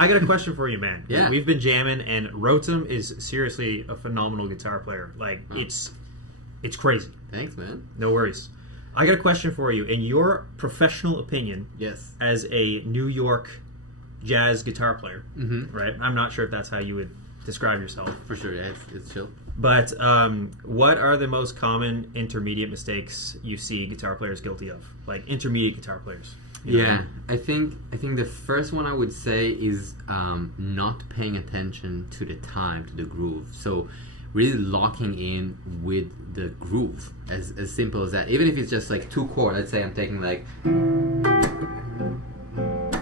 I got a question for you, man. Yeah. We've been jamming, and Rotem is seriously a phenomenal guitar player. Like, it's crazy. Thanks, man. No worries. I got a question for you. In your professional opinion, Yes. as a New York jazz guitar player, Mm-hmm. right? I'm not sure if that's how you would describe yourself. For sure, yeah, it's chill. But what are the most common intermediate mistakes you see guitar players guilty of? Like intermediate guitar players. You know what I Yeah, mean? I think the first one I would say is not paying attention to the time, to the groove. So really locking in with the groove, as simple as that. Even if it's just like 2 chords. Let's say I'm taking like.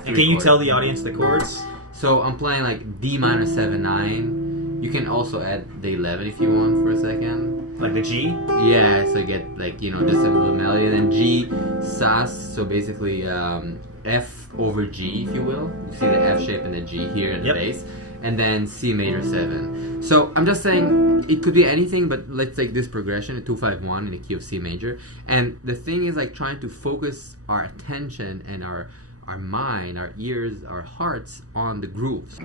And can you tell the audience the chords? So I'm playing like D minor 7 9. You can also add the 11 if you want for a second. Like the G? Yeah, so you get like, you know, just a little melody, and then G sus, so basically F over G, if you will. You see the F shape and the G here in the bass, and then C major 7. So I'm just saying it could be anything, but let's take this progression, a 2-5-1 in the key of C major. And the thing is like trying to focus our attention and our mind, our ears, our hearts on the grooves.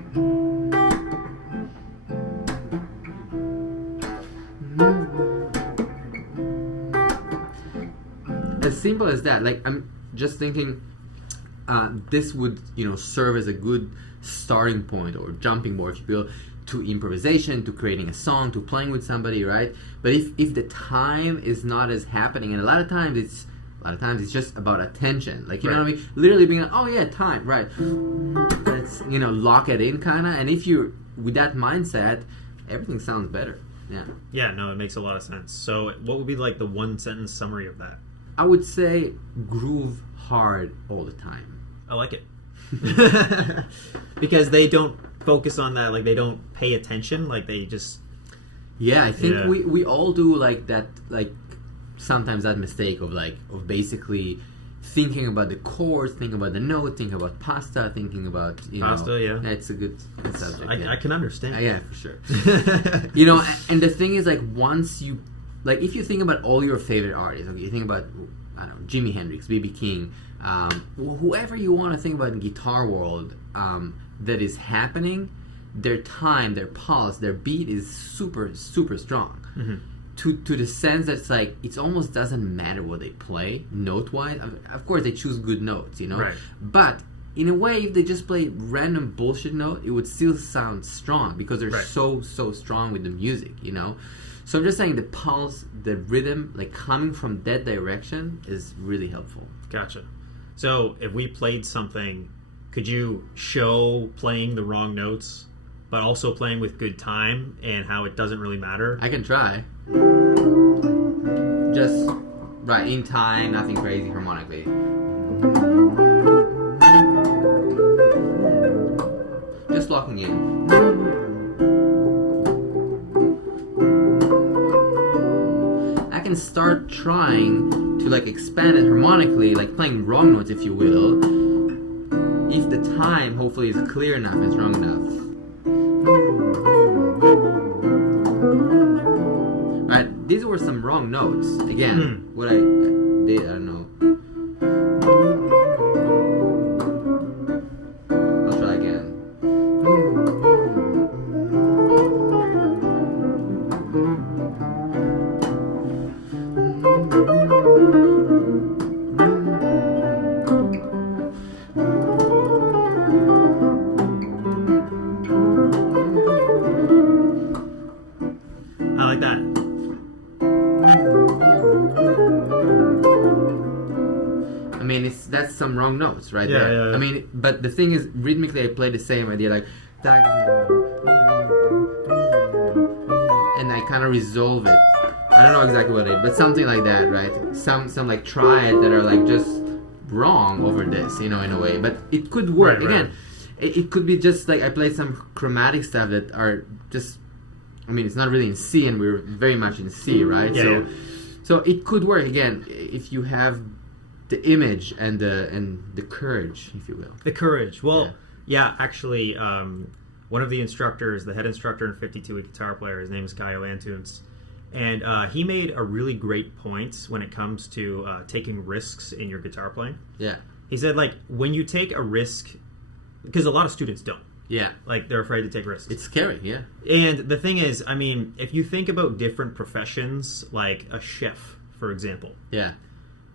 As simple as that. Like, I'm just thinking this would, you know, serve as a good starting point or jumping board, if you will, to improvisation, to creating a song, to playing with somebody, right? But if the time is not as happening, and a lot of times it's just about attention. Like, you know what I mean? Literally being like, oh yeah, time, right? Let's, you know, lock it in kind of. And if you're with that mindset, everything sounds better. Yeah. Yeah, no, it makes a lot of sense. So what would be like the one sentence summary of that? I would say groove hard all the time. I like it. Because they don't focus on that, like they don't pay attention, like they just... Yeah, I think we all do like that, like sometimes that mistake of basically thinking about the chords, thinking about the note, thinking about pasta, thinking about, you know... yeah. It's a good subject. I can understand. Yeah, for sure. You know, and the thing is, like, once you... Like, if you think about all your favorite artists, okay, you think about, I don't know, Jimi Hendrix, B.B. King, whoever you want to think about in guitar world that is happening, their time, their pulse, their beat is super, super strong. Mm-hmm. To the sense that it's like, it almost doesn't matter what they play, note-wise. Of course, they choose good notes, you know? Right. But in a way, if they just play random bullshit note, it would still sound strong because they're so strong with the music, you know? So I'm just saying the pulse, the rhythm, like coming from that direction is really helpful. Gotcha. So if we played something, could you show playing the wrong notes, but also playing with good time and how it doesn't really matter? I can try. Just right in time, nothing crazy harmonically. Just locking in. I can start trying to like expand it harmonically, like playing wrong notes, if you will, if the time hopefully is clear enough and strong enough. Right, these were some wrong notes. Again, what I did, I don't know. I'll try again. I like that. I mean, that's some wrong notes right Yeah, there. yeah. I mean, but the thing is, rhythmically, I play the same idea, like, and I kind of resolve it. I don't know exactly what it is, but something like that, right? Some like triad that are like just wrong over this, you know, in a way. But it could work. Right. Again, it could be just like I play some chromatic stuff that are just. I mean, it's not really in C, and we're very much in C, right? Yeah, so it could work again if you have the image and the courage, if you will. The courage. Well, yeah actually, one of the instructors, the head instructor in 52, a guitar player, his name is Kyle Antunes, and he made a really great point when it comes to taking risks in your guitar playing. Yeah. He said, like, when you take a risk, because a lot of students don't. Yeah. Like, they're afraid to take risks. It's scary, yeah. And the thing is, I mean, if you think about different professions, like a chef, for example. Yeah.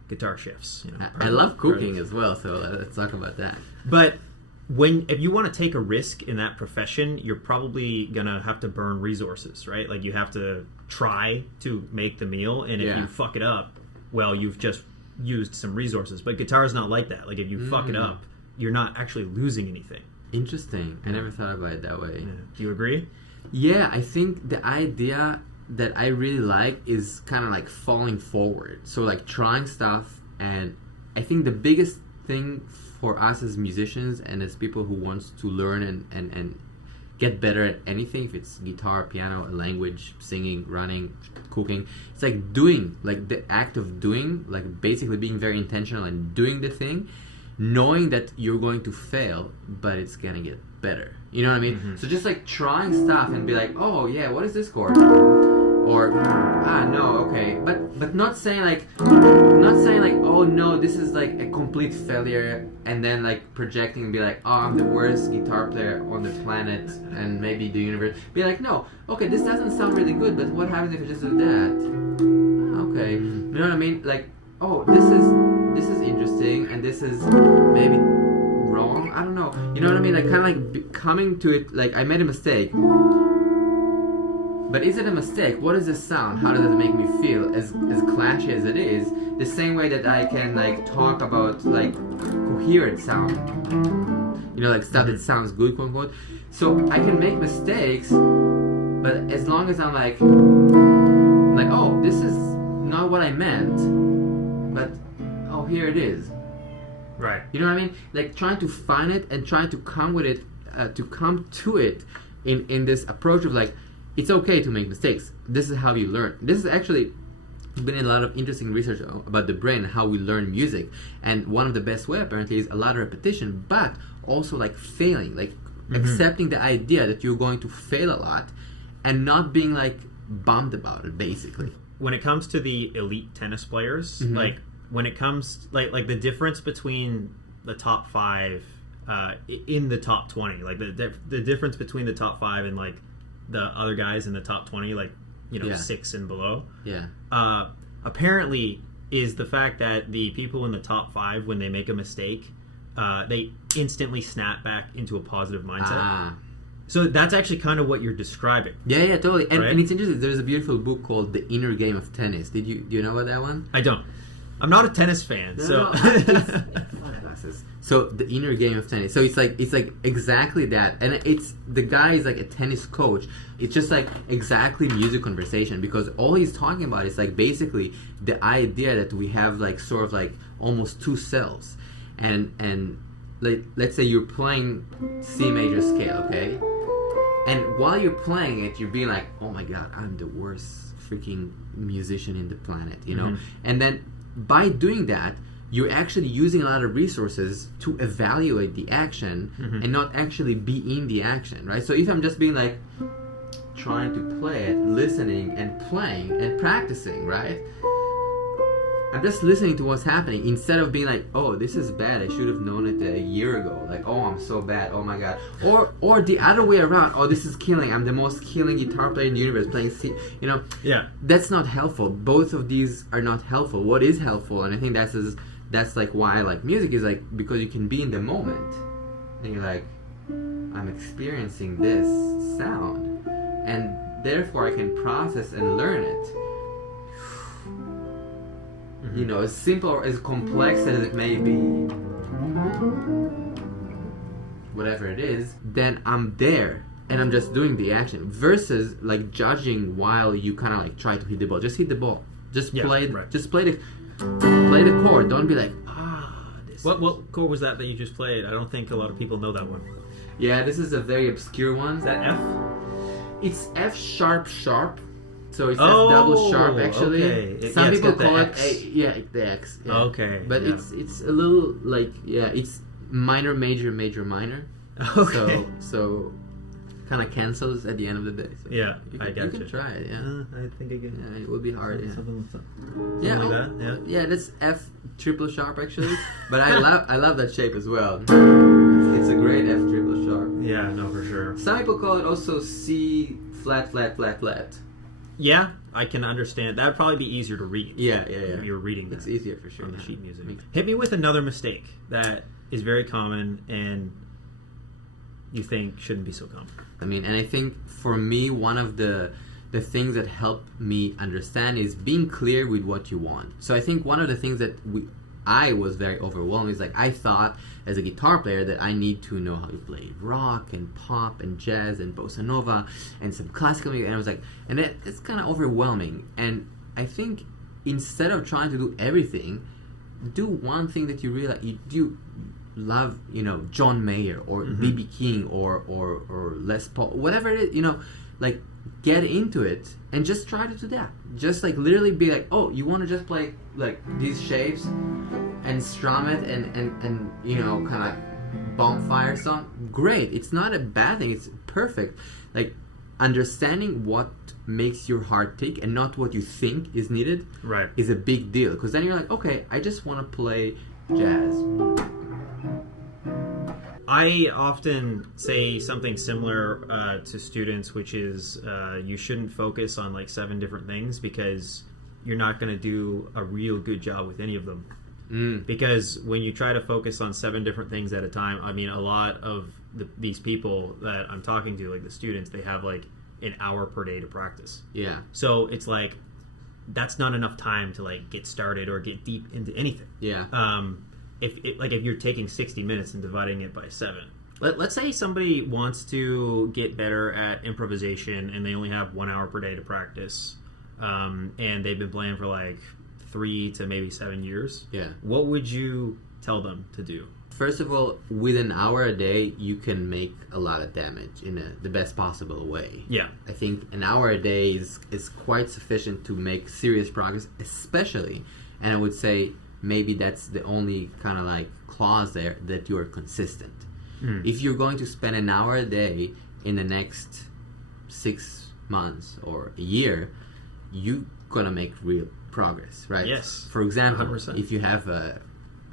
Guitar chefs. You know, I love cooking as well, so let's talk about that. But if you want to take a risk in that profession, you're probably gonna have to burn resources, right? Like, you have to try to make the meal, and if you fuck it up, well, you've just used some resources. But guitar is not like that. Like, if you fuck it up, you're not actually losing anything. Interesting. I never thought about it that way. Yeah. Do you agree? Yeah, I think the idea that I really like is kind of like falling forward. So like trying stuff, and I think the biggest thing for us as musicians and as people who wants to learn and get better at anything, if it's guitar, piano, a language, singing, running, cooking, it's like doing, like the act of doing, like basically being very intentional and doing the thing, knowing that you're going to fail, but it's gonna get better. You know what I mean? Mm-hmm. So just like trying stuff and be like, oh yeah, what is this chord? Or no, okay, but not saying like, oh no, this is like a complete failure, and then like projecting and be like, oh, I'm the worst guitar player on the planet and maybe the universe. Be like, no, okay, this doesn't sound really good, but what happens if I just do that? Okay, you know what I mean? Like, oh, this is interesting, and this is maybe wrong. I don't know. You know what I mean? Like, kind of like coming to it. Like, I made a mistake, but is it a mistake? What does this sound? How does it make me feel? As clashy as it is, the same way that I can like talk about like coherent sound. You know, like stuff that sounds good, quote unquote. So I can make mistakes, but as long as I'm like, oh, this is not what I meant, but oh, here it is. Right. You know what I mean? Like trying to find it and trying to come with it, to come to it in this approach of like, it's okay to make mistakes. This is how you learn. This is actually been a lot of interesting research about the brain and how we learn music. And one of the best way apparently is a lot of repetition, but also like failing, like accepting the idea that you're going to fail a lot and not being like bummed about it, basically. When it comes to the elite tennis players, like when it comes like the difference between the top 5 in the top 20, like the difference between the top 5 and like the other guys in the top 20, like, you know, 6 and below, apparently is the fact that the people in the top 5, when they make a mistake, they instantly snap back into a positive mindset. So that's actually kind of what you're describing. Yeah, totally. And, right? and it's interesting. There's a beautiful book called The Inner Game of Tennis. Do you know about that one? I don't. I'm not a tennis fan, so. So The Inner Game of Tennis. So it's like exactly that, and it's the guy is like a tennis coach. It's just like exactly music conversation, because all he's talking about is like basically the idea that we have like sort of like almost two selves, and like let's say you're playing C major scale, okay, and while you're playing it, you're being like, oh my god, I'm the worst freaking musician in the planet, you know, and then by doing that, you're actually using a lot of resources to evaluate the action and not actually be in the action, right? So if I'm just being like, trying to play it, listening and playing and practicing, right? I'm just listening to what's happening instead of being like, oh, this is bad, I should have known it a year ago. Like, oh, I'm so bad, oh my god. Or the other way around, oh, this is killing, I'm the most killing guitar player in the universe playing C, you know? Yeah. That's not helpful. Both of these are not helpful. What is helpful, and I think that's like why I like music, is like because you can be in the moment and you're like, I'm experiencing this sound, and therefore I can process and learn it. You know, as simple or as complex as it may be, whatever it is, then I'm there and I'm just doing the action, versus like judging while you kind of like try to hit the ball. Just hit the ball. Just play. Right. Just play the chord. Don't be like, this. What chord was that you just played? I don't think a lot of people know that one. Yeah, this is a very obscure one. Is that F? It's F sharp. So it's F double sharp actually. Okay. Some people call it the X. Yeah. Okay. But yeah. it's a little like it's minor, major, minor. Okay. So kind of cancels at the end of the day. So yeah, I got you. You can try it. Yeah. I think I get. Yeah, it would be hard. Yeah. Something like that. Yeah. Yeah, that's F triple sharp actually. But I love that shape as well. It's a great F triple sharp. sharp. Yeah, no, for sure. Some people call it also C flat, flat, flat, flat. Yeah, I can understand. That would probably be easier to read. Yeah. If you're reading that. It's easier for sure. On the sheet music. Hit me with another mistake that is very common and you think shouldn't be so common. I mean, and I think for me, one of the things that help me understand is being clear with what you want. So I think one of the things that I was very overwhelmed is like I thought as a guitar player that I need to know how to play rock and pop and jazz and bossa nova and some classical music, and I was like, and it's kind of overwhelming. And I think instead of trying to do everything, do one thing that you really like. You love, John Mayer or B.B. King or Les Paul, whatever it is, like get into it and just try to do that. Just like literally be like, oh, you want to just play like these shapes and strum it and kind of bonfire song. Great, it's not a bad thing. It's perfect. Like understanding what makes your heart tick and not what you think is needed, right, is a big deal. Because then you're like, okay, I just want to play jazz. I often say something similar to students, which is you shouldn't focus on like 7 different things because you're not going to do a real good job with any of them. Because when you try to focus on 7 different things at a time, I mean, a lot of these people that I'm talking to, like the students, they have like an hour per day to practice. Yeah. So it's like that's not enough time to like get started or get deep into anything. Yeah. If you're taking 60 minutes and dividing it by 7, let's say somebody wants to get better at improvisation and they only have 1 hour per day to practice, and they've been playing for like 3 to maybe 7 years. Yeah. What would you tell them to do? First of all, with an hour a day, you can make a lot of damage in the best possible way. Yeah. I think an hour a day is quite sufficient to make serious progress, especially, and I would say maybe that's the only kind of like clause there, that you are consistent. If you're going to spend an hour a day in the next 6 months or a year, you're gonna make real progress, right? Yes. For example, 100%. if you have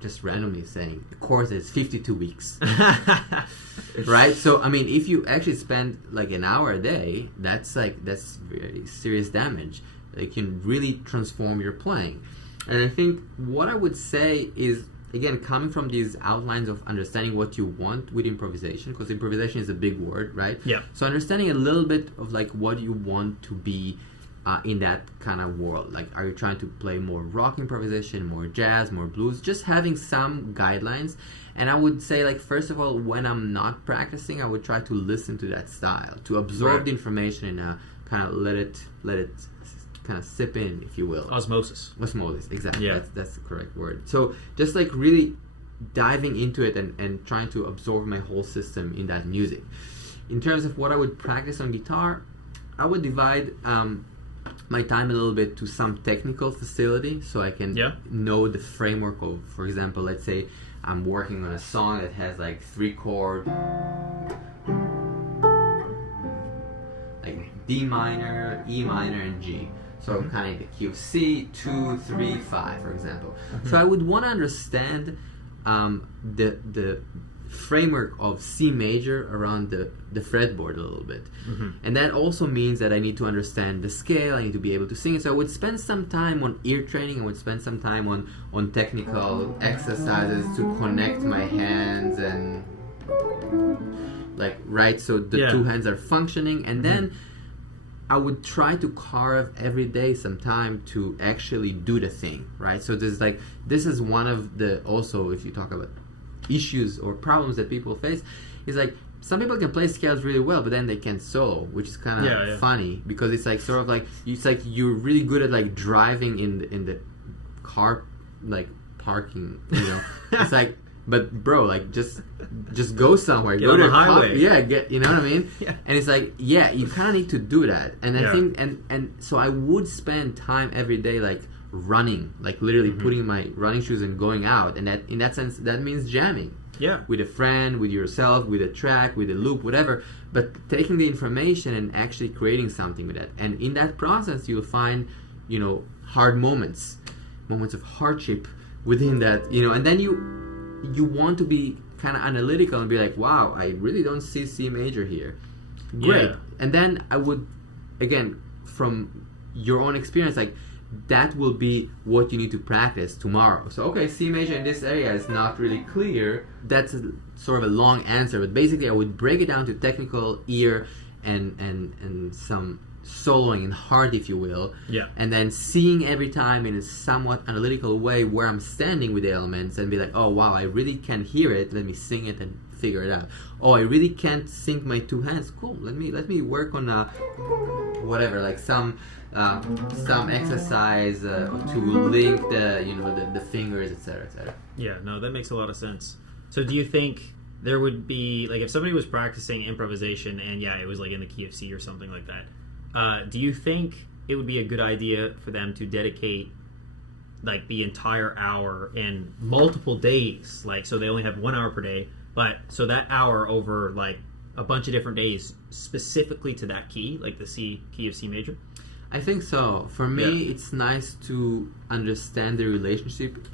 just randomly saying the course is 52 weeks, right? So I mean, if you actually spend like an hour a day, that's very serious damage. It can really transform your playing. And I think what I would say is, again, coming from these outlines of understanding what you want with improvisation, because improvisation is a big word, right? Yeah. So understanding a little bit of like what you want to be in that kind of world. Like, are you trying to play more rock improvisation, more jazz, more blues? Just having some guidelines. And I would say, like, first of all, when I'm not practicing, I would try to listen to that style, to absorb the information and kind of let it kind of sip in, if you will. Osmosis, exactly. Yeah. That's the correct word. So just like really diving into it and trying to absorb my whole system in that music. In terms of what I would practice on guitar, I would divide my time a little bit to some technical facility, so I can know the framework of, for example, let's say I'm working on a song that has like 3 chords, like D minor, E minor, and G. So I'm kind of in the key of C, 2, 3, 5, for example. So I would want to understand the framework of C major around the fretboard a little bit. And that also means that I need to understand the scale, I need to be able to sing it. So I would spend some time on ear training, I would spend some time on technical exercises to connect my hands and like, right, so the 2 hands are functioning, and then I would try to carve every day some time to actually do the thing, right? So this is one of the, also if you talk about issues or problems that people face, is like some people can play scales really well, but then they can't solo, which is kind of funny, because it's like sort of like, it's like you're really good at like driving in the car, like parking, it's like, but bro, like just go somewhere, get on the highway, you know what I mean? And it's like, you kind of need to do that. And I think and so I would spend time every day like running, like literally putting my running shoes and going out, and that in that sense that means jamming with a friend, with yourself, with a track, with a loop, whatever, but taking the information and actually creating something with that. And in that process you'll find hard moments of hardship within that, and then you want to be kind of analytical and be like, wow, I really don't see C major here. Great. Yeah. And then I would, again, from your own experience, like, that will be what you need to practice tomorrow. So, okay, C major in this area is not really clear. That's sort of a long answer, but basically I would break it down to technical, ear, and some soloing and heart, if you will. Yeah. And then seeing every time in a somewhat analytical way where I'm standing with the elements and be like, oh wow, I really can hear it. Let me sing it and figure it out. Oh, I really can't sync my two hands. Cool. Let me work on whatever, like some exercise to link the fingers, etc., etc. Yeah. No, that makes a lot of sense. So, do you think there would be, like, if somebody was practicing improvisation and it was like in the key of C or something like that? Do you think it would be a good idea for them to dedicate like the entire hour in multiple days, like, so they only have 1 hour per day, but so that hour over like a bunch of different days specifically to that key, like the key of C major? I think so. For me, it's nice to understand the relationships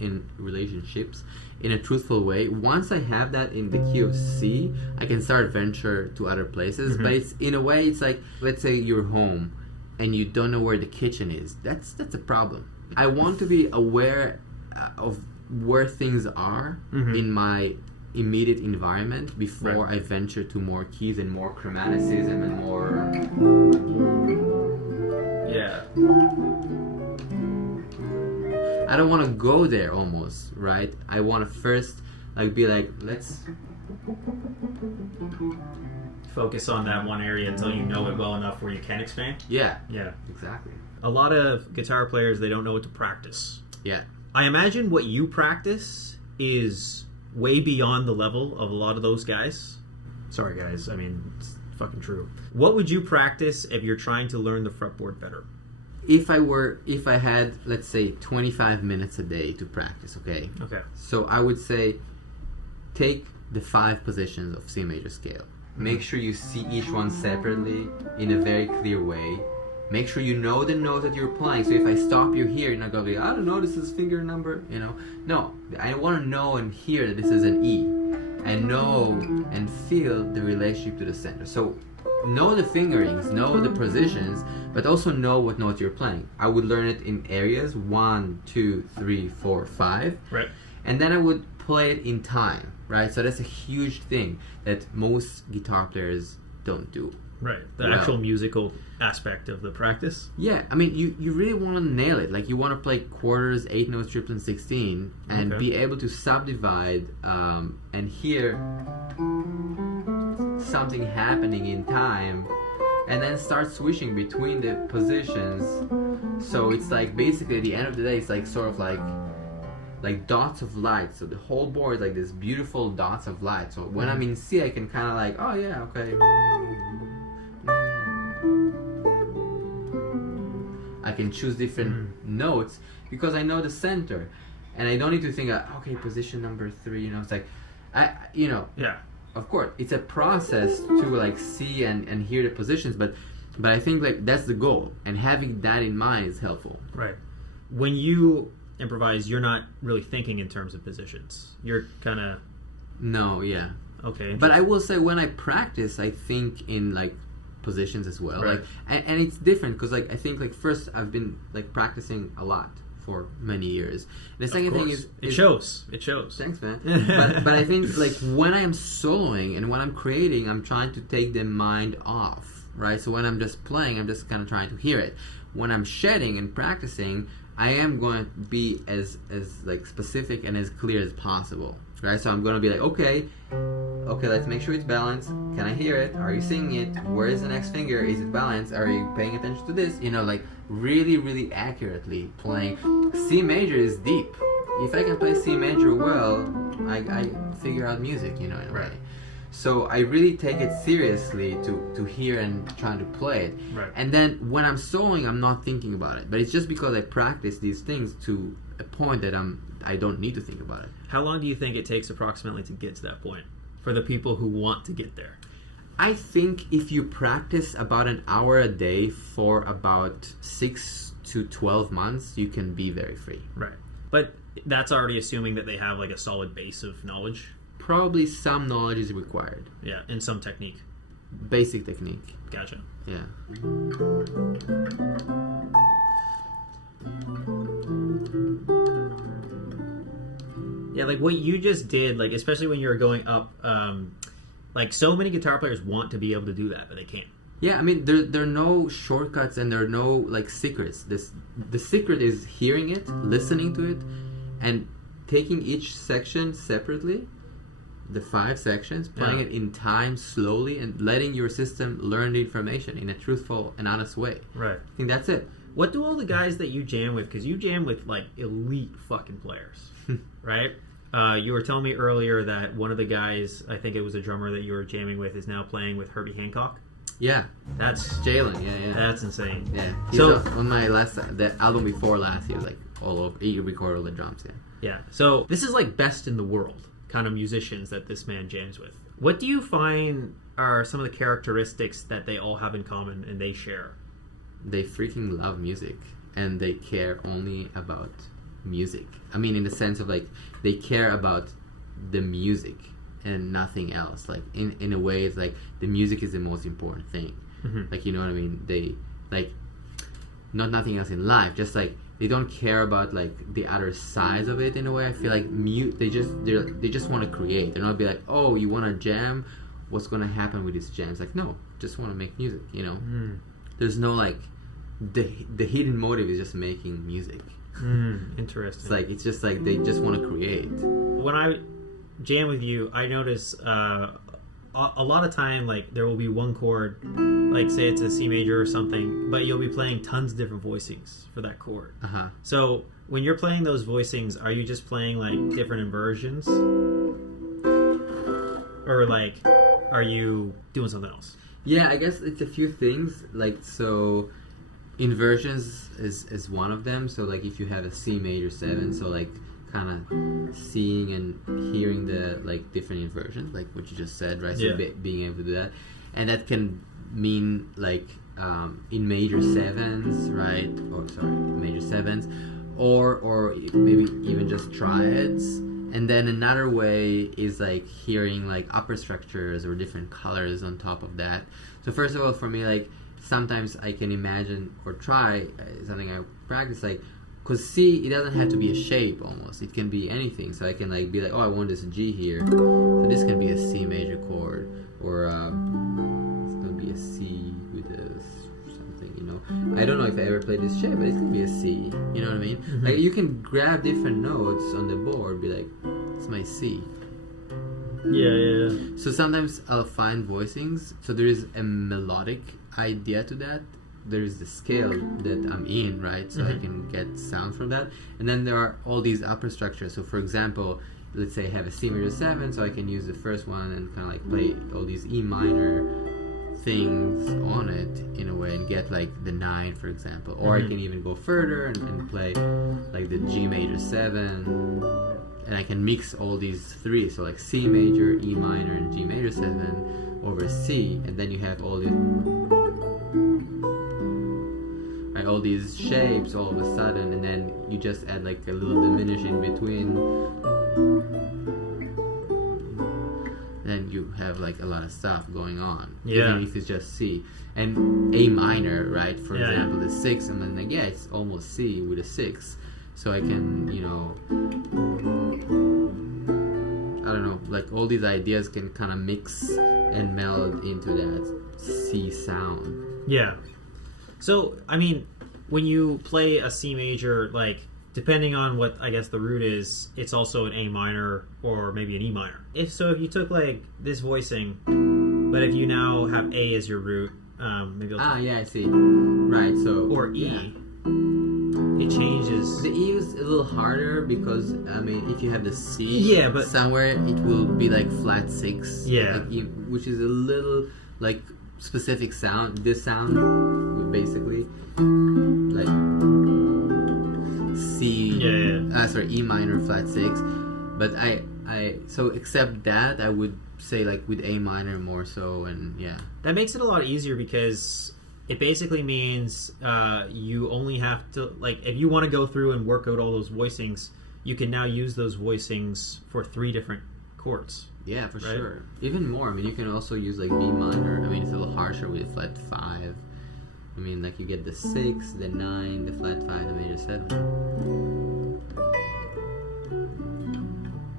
in a truthful way. Once I have that in the key of C, I can start venture to other places. Mm-hmm. But it's, in a way, it's like, let's say you're home and you don't know where the kitchen is. That's a problem. I want to be aware of where things are in my immediate environment before I venture to more keys and more chromaticism and more... Yeah. I don't want to go there almost, right? I want to first be like, let's focus on that one area until you know it well enough where you can expand. Yeah. Yeah. Exactly. A lot of guitar players, they don't know what to practice. Yeah. I imagine what you practice is way beyond the level of a lot of those guys. Sorry, guys. I mean, it's fucking true. What would you practice if you're trying to learn the fretboard better? If I had, let's say, 25 minutes a day to practice, okay? Okay. So I would say, take the 5 positions of C major scale. Make sure you see each one separately in a very clear way. Make sure you know the note that you're playing. So if I stop you here, you're not going to be, I don't know, this is finger number, No, I want to know and hear that this is an E. And know and feel the relationship to the center. So know the fingerings, know the positions, but also know what note you're playing. I would learn it in areas 1, 2, 3, 4, 5. Right. And then I would play it in time, right? So that's a huge thing that most guitar players don't do. Right. The actual musical aspect of the practice. Yeah. I mean, you really want to nail it. Like, you want to play quarters, 8 notes, triplets, 16, and be able to subdivide and hear something happening in time, and then start switching between the positions. So it's like, basically at the end of the day, it's like sort of like dots of light. So the whole board is like this beautiful dots of light. So when I'm in C, I can kind of like, oh yeah, okay. I can choose different notes because I know the center, and I don't need to think, okay, position number 3. It's like, Yeah. Of course, it's a process to like see and hear the positions, but I think like that's the goal, and having that in mind is helpful. Right. When you improvise, you're not really thinking in terms of positions. You're kind of... No, yeah. Okay. But I will say, when I practice, I think in like positions as well. Right. Like, and it's different because like I think like first I've been like practicing a lot for many years. And the second thing is it shows. Thanks, man. but I think like when I am soloing and when I'm creating, I'm trying to take the mind off, right? So when I'm just playing, I'm just kind of trying to hear it. When I'm shedding and practicing, I am going to be as like specific and as clear as possible, right? So I'm going to be like, okay, let's make sure it's balanced. Can I hear it? Are you singing it? Where is the next finger? Is it balanced? Are you paying attention to this? Like really, really accurately playing. C major is deep. If I can play C major well, I figure out music, in a way. So I really take it seriously to hear and try to play it. Right. And then when I'm soloing, I'm not thinking about it. But it's just because I practice these things to a point that I don't need to think about it. How long do you think it takes approximately to get to that point for the people who want to get there? I think if you practice about an hour a day for about 6 to 12 months, you can be very free. Right. But that's already assuming that they have like a solid base of knowledge. probably some knowledge is required. Yeah, and some technique. Basic technique. Gotcha. Yeah. Yeah, like what you just did, like especially when you're going up, like so many guitar players want to be able to do that, but they can't. Yeah, I mean, there are no shortcuts and there are no like secrets. The secret is hearing it, listening to it, and taking each section separately, the 5 sections, playing it in time slowly, and letting your system learn the information in a truthful and honest way. Right. I think that's it. What do all the guys that you jam with, because you jam with like elite fucking players, right? You were telling me earlier that one of the guys, I think it was a drummer that you were jamming with, is now playing with Herbie Hancock. Yeah, That's Jalen. Yeah. That's insane. Yeah. He's So- on my the album before last, he was like all over. He recorded all the drums. Yeah. Yeah. So this is like best in the world kind of musicians that this man jams with. What do you find are some of the characteristics that they all have in common and they share? They freaking love music and they care only about music. I mean, in the sense of like they care about the music and nothing else. Like in a way, it's like the music is the most important thing. Mm-hmm. Like, you know what I mean? They like not nothing else in life. Just like they don't care about like the other sides of it. In a way, I feel like they just want to create. They're not be like, oh, you want to jam? What's gonna happen with these jams? Like, no, just want to make music. You know, there's no like the hidden motive is just making music. Interesting. It's like it's just like they just want to create. When I jam with you, I notice a lot of time, like there will be one chord, like say it's a C major or something, but you'll be playing tons of different voicings for that chord. Uh-huh. So when you're playing those voicings, are you just playing like different inversions, or like are you doing something else? Yeah, I guess it's a few things. Like, so inversions is one of them. So like if you have a C major 7, so like kind of seeing and hearing the like different inversions, like what you just said, right? So Yeah. being able to do that, and that can mean like in major 7s, right? Or sorry, major 7s, or maybe even just triads. And then another way is like hearing like upper structures or different colors on top of that. So first of all, for me, like sometimes I can imagine or try something I practice, like, because C, it doesn't have to be a shape almost. It can be anything. So I can like be like, oh, I want this G here. So this can be a C major chord, or it's going to be a C with a something, you know. I don't know if I ever played this shape, but it's going to be a C. You know what I mean? Mm-hmm. Like you can grab different notes on the board, be like, it's my C. Yeah. So sometimes I'll find voicings. So there is a melodic idea to that. There is the scale that I'm in, right? So I can get sound from that. And then there are all these upper structures. So for example, let's say I have a C major 7, so I can use the first one and kind of like play all these E minor things on it in a way and get like the 9, for example. Or I can even go further and play like the G major 7, and I can mix all these 3, so like C major, E minor, and G major 7 over C, and then you have all these shapes all of a sudden, and then you just add like a little diminish in between. Then you have like a lot of stuff going on, even if it's just C and A minor, right? For example, the 6, and then like, it's almost C with a 6, so I can, you know, I don't know, like all these ideas can kind of mix and meld into that C sound. Yeah. So, I mean, when you play a C major, like, depending on what, I guess, the root is, it's also an A minor or maybe an E minor. If you took, like, this voicing, but if you now have A as your root, maybe yeah, I see. Right, so... Or E. It changes. The E is a little harder because, I mean, if you have the C but somewhere, it will be like flat 6. Yeah. Like E, which is a little, like, specific sound. This sound would basically, like, C... E minor flat 6. But so except that, I would say, like, with A minor more so, and yeah. That makes it a lot easier because... it basically means you only have to, like, if you want to go through and work out all those voicings, you can now use those voicings for 3 different chords. Yeah, for right? sure. Even more. I mean, you can also use like B minor. I mean, it's a little harsher with flat 5. I mean, like you get the 6, the 9, the flat 5, the major 7.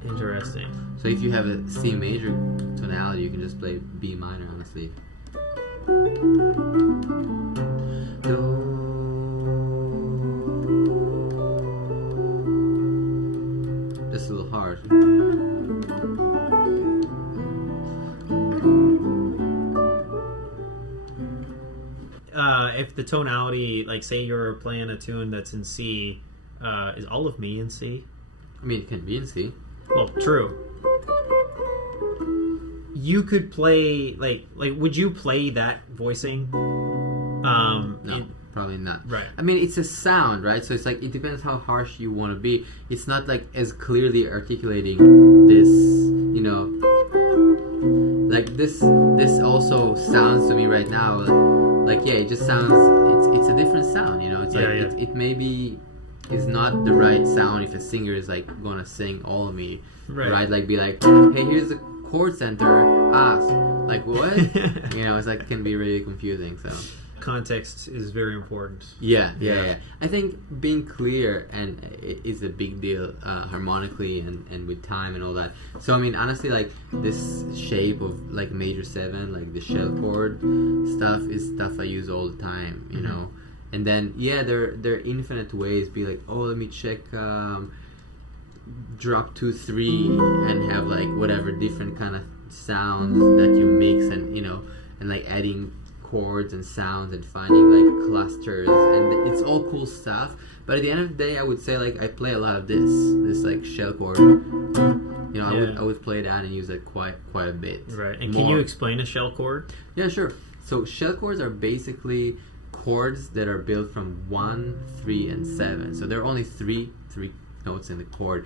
Interesting. So if you have a C major tonality, you can just play B minor, honestly. That's a little hard. If the tonality, like say you're playing a tune that's in C, is all of me in C? I mean, it can be in C. Well, true. You could play like would you play that voicing? No, probably not. Right. I mean, it's a sound, right? So it's like it depends how harsh you want to be. It's not like as clearly articulating this, you know. Like this also sounds to me right now like yeah, it just sounds. It's a different sound, you know. It's like it maybe is not the right sound if a singer is like gonna sing all of me, right? Like be like, hey, here's the chord center, like what? You know, it's like it can be really confusing. So context is very important. Yeah. I think being clear is a big deal harmonically and with time and all that. So I mean, honestly, like this shape of like major 7, like the shell chord stuff is stuff I use all the time, you know. And then there are infinite ways. Be like, oh, let me check drop 2 3 and have like whatever different kind of sounds that you mix, and you know, and like adding chords and sounds and finding like clusters, and it's all cool stuff. But at the end of the day, I would say like I play a lot of this like shell chord. You know, I would play that and use it quite a bit. Right. And can you explain a shell chord? Yeah, sure. So shell chords are basically chords that are built from 1, 3, and 7. So there are only three notes in the chord.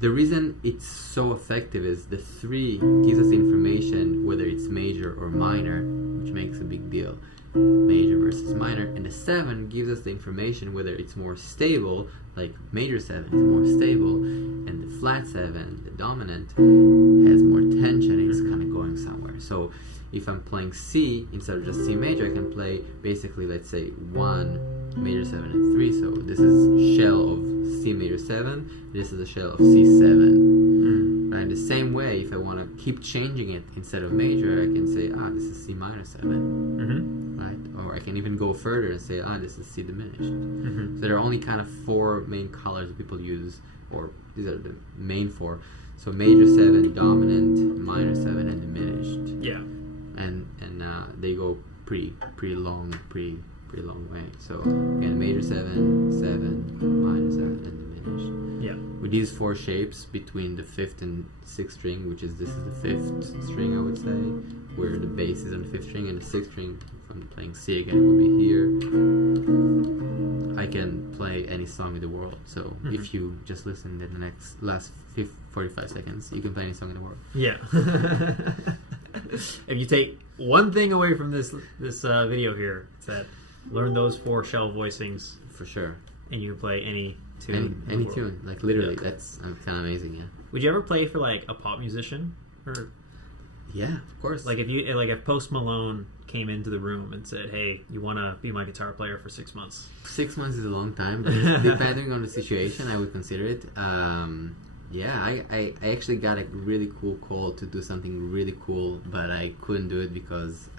The reason it's so effective is the 3 gives us information whether it's major or minor, which makes a big deal. Major versus minor. And the 7 gives us the information whether it's more stable, like major 7 is more stable, and the flat 7, the dominant, has more tension and it's kind of going somewhere. So if I'm playing C instead of just C major, I can play basically, let's say, 1, major 7, and 3. So this is shell of C major 7, this is a shell of C7. Right? The same way, if I want to keep changing it instead of major, I can say, this is C minor 7. Right? Or I can even go further and say, this is C diminished. So there are only kind of 4 main colors that people use, or these are the main 4. So major 7, dominant, minor 7, and diminished. Yeah. And they go pretty long way. So again, major 7, 7, minor 7, and diminished. Yeah. With these 4 shapes between the 5th and 6th string, which is this is the 5th string, I would say, where the bass is on the 5th string, and the 6th string, if I'm playing C again, it would be here. I can play any song in the world. So if you just listen to the last 45 seconds, you can play any song in the world. Yeah. If you take one thing away from this video here, it's that learn those 4 shell voicings For sure. and you can play any tune. Any tune, like literally, that's kind of amazing. Yeah. Would you ever play for like a pop musician, or Yeah, of course. like if Post Malone came into the room and said, "Hey, you want to be my guitar player for 6 months?" 6 months is a long time, but depending on the situation, I would consider it. Yeah, I actually got a really cool call to do something really cool, but I couldn't do it because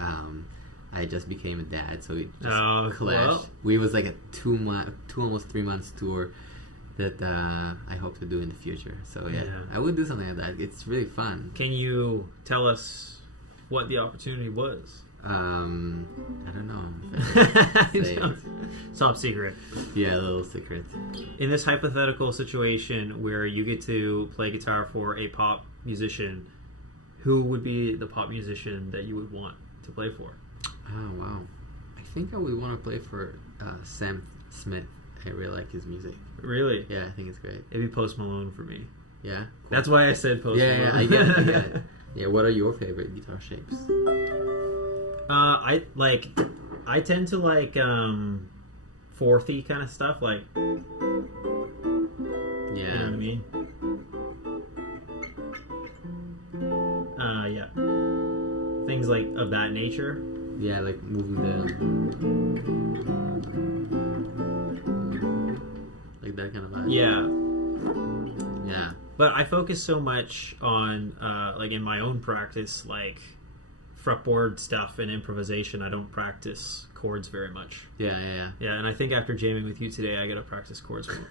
I just became a dad, so it just clashed. Well. We was like a 2 almost 3 months tour that I hope to do in the future. So yeah, I would do something like that. It's really fun. Can you tell us what the opportunity was? I don't know. Top secret. Yeah, a little secret. In this hypothetical situation where you get to play guitar for a pop musician, who would be the pop musician that you would want to play for? Oh, wow. I think I would want to play for Sam Smith. I really like his music. Really? Yeah, I think it's great. It'd be Post Malone for me. Yeah? Cool. That's why I said Post Malone. Yeah, I get it. Yeah, what are your favorite guitar shapes? I tend to like fourthy kind of stuff, like you know what I mean? Yeah. Things like of that nature. Yeah, like moving like that kind of vibe. Yeah. But I focus so much on, like in my own practice, like fretboard stuff and improvisation. I don't practice chords very much. Yeah, and I think after jamming with you today, I gotta practice chords more.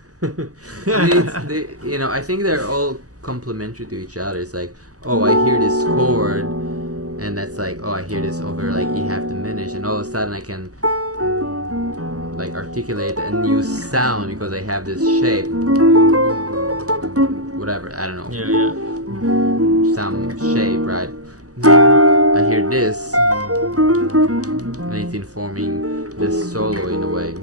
I mean, I think they're all complementary to each other. It's like, oh, I hear this chord, and that's like, oh, I hear this over like E half diminished, and all of a sudden I can like articulate a new sound because I have this shape. Whatever, I don't know. Yeah. Some shape, right? I hear this, and it's informing this solo in a way.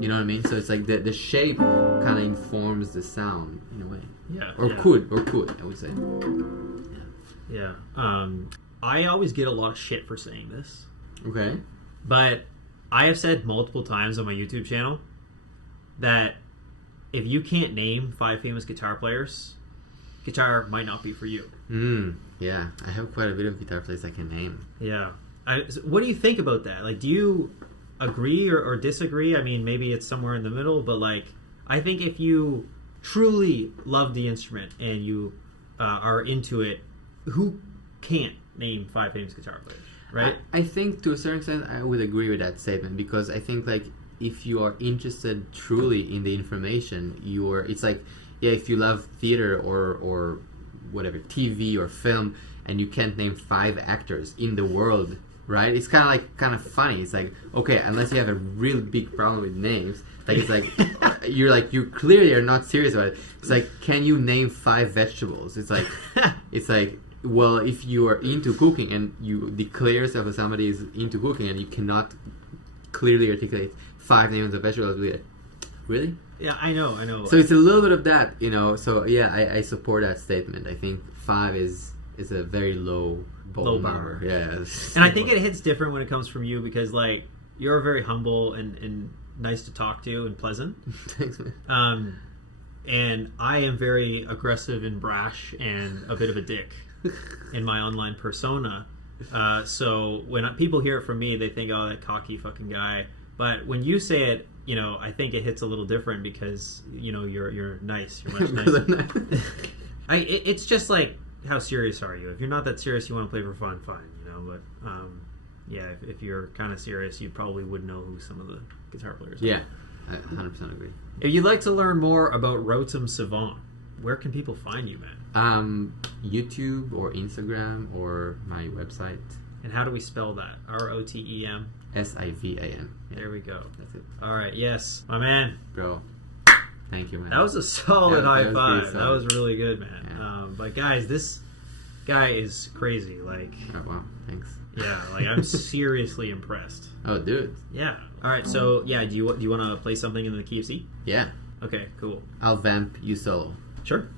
You know what I mean? So it's like the shape kind of informs the sound in a way. Could, I would say. Yeah. I always get a lot of shit for saying this. Okay. But I have said multiple times on my YouTube channel that if you can't name 5 famous guitar players, guitar might not be for you. Yeah, I have quite a bit of guitar players I can name. Yeah. What do you think about that? Like, do you agree or disagree? I mean, maybe it's somewhere in the middle, but like, I think if you truly love the instrument and you are into it, who can't name 5 famous guitar players, right? I think to a certain extent I would agree with that statement, because I think like if you are interested truly in the information, it's like, yeah, if you love theater or whatever, TV or film, and you can't name 5 actors in the world, right? It's kind of funny. It's like, okay, unless you have a real big problem with names, like it's like you clearly are not serious about it. It's like, can you name 5 vegetables? It's like well, if you are into cooking and you declare yourself as somebody is into cooking and you cannot clearly articulate 5 names of vegetables, really? Yeah, I know. So it's a little bit of that, So yeah, I support that statement. I think 5 is a very low bar. Yeah. And I think it hits different when it comes from you, because like you're very humble and nice to talk to and pleasant. Thanks, man. And I am very aggressive and brash and a bit of a dick in my online persona. So when people hear it from me, they think, oh, that cocky fucking guy. But when you say it, I think it hits a little different because, you're nice. You're much nicer. It's just like, how serious are you? If you're not that serious, you want to play for fun, fine, But yeah, if you're kind of serious, you probably would know who some of the guitar players are. Yeah, I 100% agree. If you'd like to learn more about Rotem Sivan, where can people find you, man? YouTube or Instagram or my website. And how do we spell that? Rotem? Sivan. Yeah. There we go. That's it. All right, yes, my man. Bro, thank you, man. That was a solid high five. That was really good, man. Yeah. But guys, this guy is crazy. Like, oh, wow, thanks. Yeah, like I'm seriously impressed. Oh, dude. Yeah. All right. So yeah, do you want to play something in the key of C? Yeah. Okay. Cool. I'll vamp you solo. Sure.